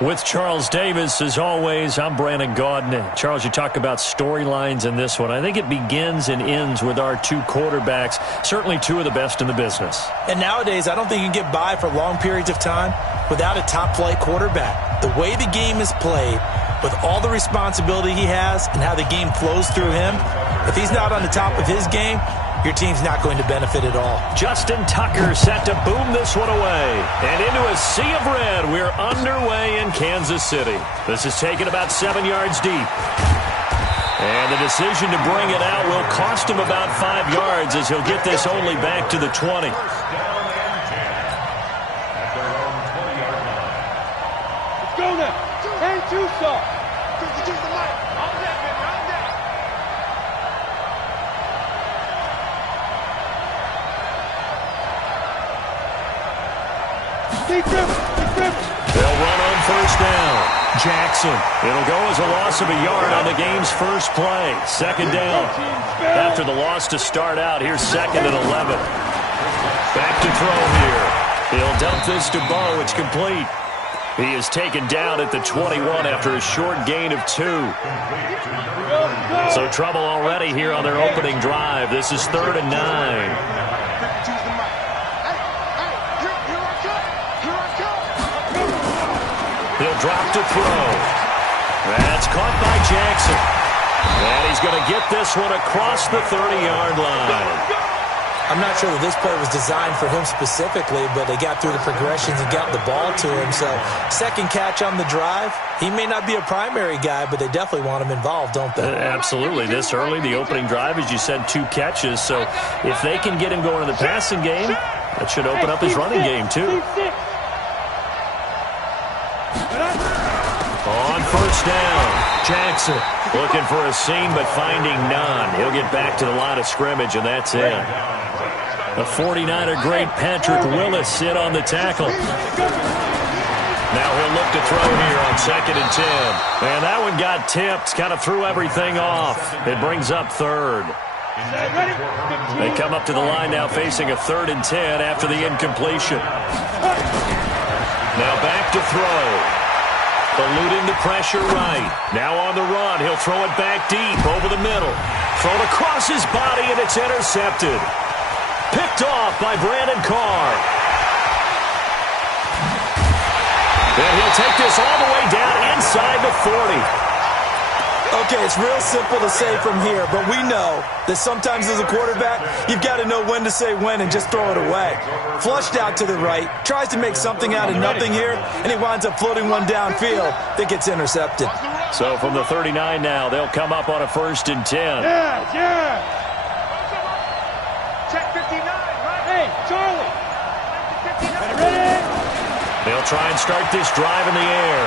With Charles Davis, as always, I'm Brandon Gaudin. Charles, you talk about storylines in this one. I think it begins and ends with our two quarterbacks, certainly two of the best in the business. And nowadays, I don't think you can get by for long periods of time without a top-flight quarterback. The way the game is played, with all the responsibility he has and how the game flows through him, if he's not on the top of his game, your team's not going to benefit at all. Justin Tucker set to boom this one away. And into a sea of red, we're underway in Kansas City. This is taken about 7 yards deep. And the decision to bring it out will cost him about 5 yards as he'll get this only back to the 20. Let's go now. Ain't too soft. They'll run on first down. Jackson. It'll go as a loss of a yard on the game's first play. Second down. After the loss to start out, here's 2nd and 11. Back to throw here. He'll dump this to Bo. It's complete. He is taken down at the 21 after a short gain of 2. So trouble already here on their opening drive. This is 3rd and 9. He'll drop to throw. That's caught by Jackson. And he's going to get this one across the 30-yard line. I'm not sure that this play was designed for him specifically, but they got through the progressions and got the ball to him. So, second catch on the drive. He may not be a primary guy, but they definitely want him involved, don't they? Absolutely. This early, the opening drive, as you said, 2 catches. So, if they can get him going in the passing game, that should open up his running game, too. On first down, Jackson looking for a seam but finding none. He'll get back to the line of scrimmage, and that's it. The 49er great Patrick Willis in on the tackle. Now he'll look to throw here on 2nd and 10. And that one got tipped, kind of threw everything off. It brings up 3rd. They come up to the line now facing a 3rd and 10 after the incompletion. Now back to throw. Eluding the pressure right. Now on the run. He'll throw it back deep over the middle. Thrown across his body, and it's intercepted. Picked off by Brandon Carr. And he'll take this all the way down inside the 40. Okay, it's real simple to say from here, but we know that sometimes as a quarterback, you've got to know when to say when and just throw it away. Flushed out to the right, tries to make something out of nothing here, and he winds up floating one downfield that gets intercepted. So from the 39 now, they'll come up on a 1st and 10. Yeah. Check 59, right? Hey, Charlie. 59. Ready? They'll try and start this drive in the air.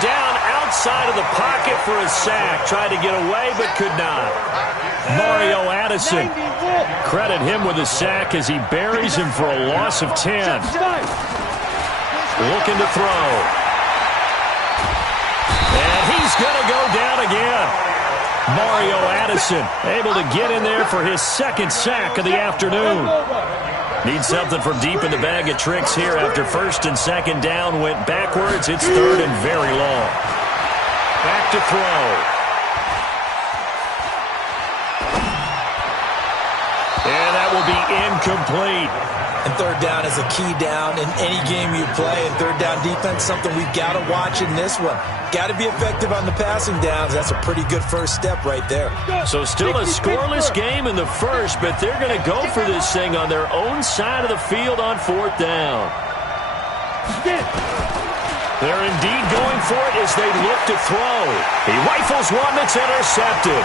Down outside of the pocket for a sack. Tried to get away, but could not. Mario Addison. Credit him with a sack as he buries him for a loss of 10. Looking to throw. And he's going to go down again. Mario Addison able to get in there for his 2nd sack of the afternoon. Needs something from deep in the bag of tricks here after 1st and 2nd down went backwards. It's 3rd and very long. Back to throw. And that will be incomplete. And 3rd down is a key down in any game you play. And 3rd down defense, something we've got to watch in this one. Got to be effective on the passing downs. That's a pretty good first step right there. So still a scoreless game in the first, but they're going to go for this thing on their own side of the field on 4th down. They're indeed going for it as they look to throw. He rifles one that's intercepted.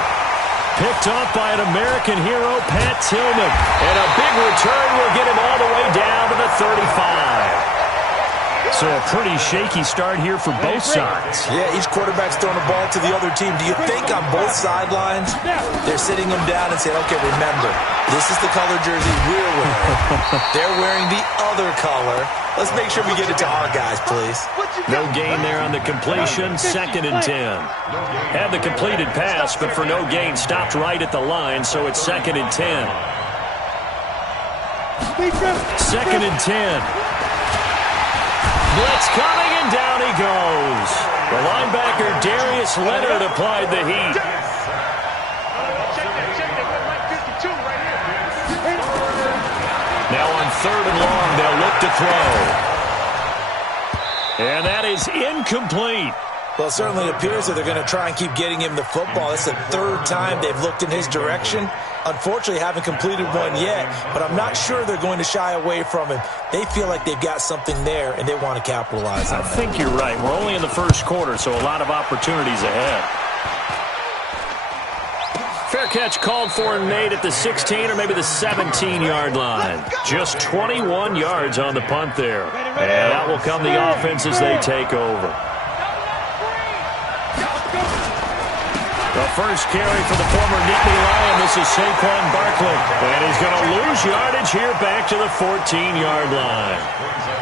Picked off by an American hero, Pat Tillman. And a big return will get him all the way down to the 35. So a pretty shaky start here for both sides. Yeah, each quarterback's throwing the ball to the other team. Do you think on both sidelines they're sitting them down and saying, okay, remember, this is the color jersey we're wearing. They're wearing the other color. Let's make sure we get it to our guys, please. No gain there on the completion. 2nd and 10. Had the completed pass, but for no gain, stopped right at the line, so it's 2nd and 10. 2nd and 10. Blitz coming, and down he goes. The linebacker, Darius Leonard, applied the heat. Now on 3rd and long, they'll look to throw. And that is incomplete. Well, it certainly appears that they're going to try and keep getting him the football. It's the 3rd time they've looked in his direction. Unfortunately, haven't completed one yet, but I'm not sure they're going to shy away from him. They feel like they've got something there, and they want to capitalize on it. I think you're right. We're only in the 1st quarter, so a lot of opportunities ahead. Fair catch called for and made at the 16 or maybe the 17-yard line. Just 21 yards on the punt there. And out will come the offense as they take over. The first carry for the former Nittany Lion. This is Saquon Barkley. And he's going to lose yardage here back to the 14-yard line.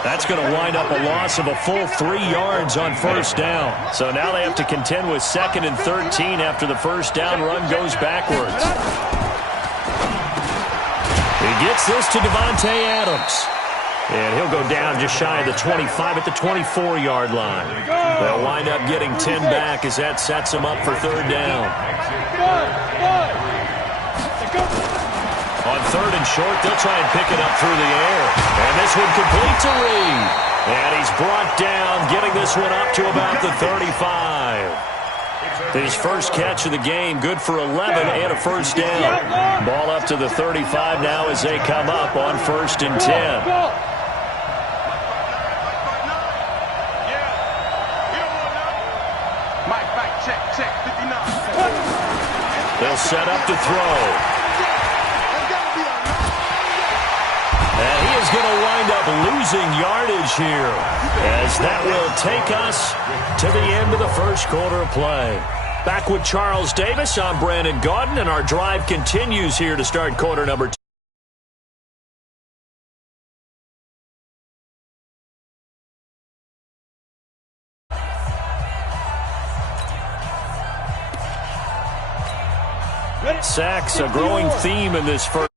That's going to wind up a loss of a full 3 yards on 1st down. So now they have to contend with 2nd and 13 after the 1st down run goes backwards. He gets this to Devontae Adams. And he'll go down just shy of the 25 at the 24-yard line. They'll wind up getting 10 back as that sets them up for 3rd down. On 3rd and short, they'll try and pick it up through the air. And this one complete to Reed. And he's brought down, getting this one up to about the 35. His first catch of the game, good for 11 and a 1st down. Ball up to the 35 now as they come up on 1st and 10. They'll set up to throw. And he is going to wind up losing yardage here, as that will take us to the end of the 1st quarter of play. Back with Charles Davis, I'm Brandon Gaudin, and our drive continues here to start quarter number 2. Sacks, a growing theme in this first.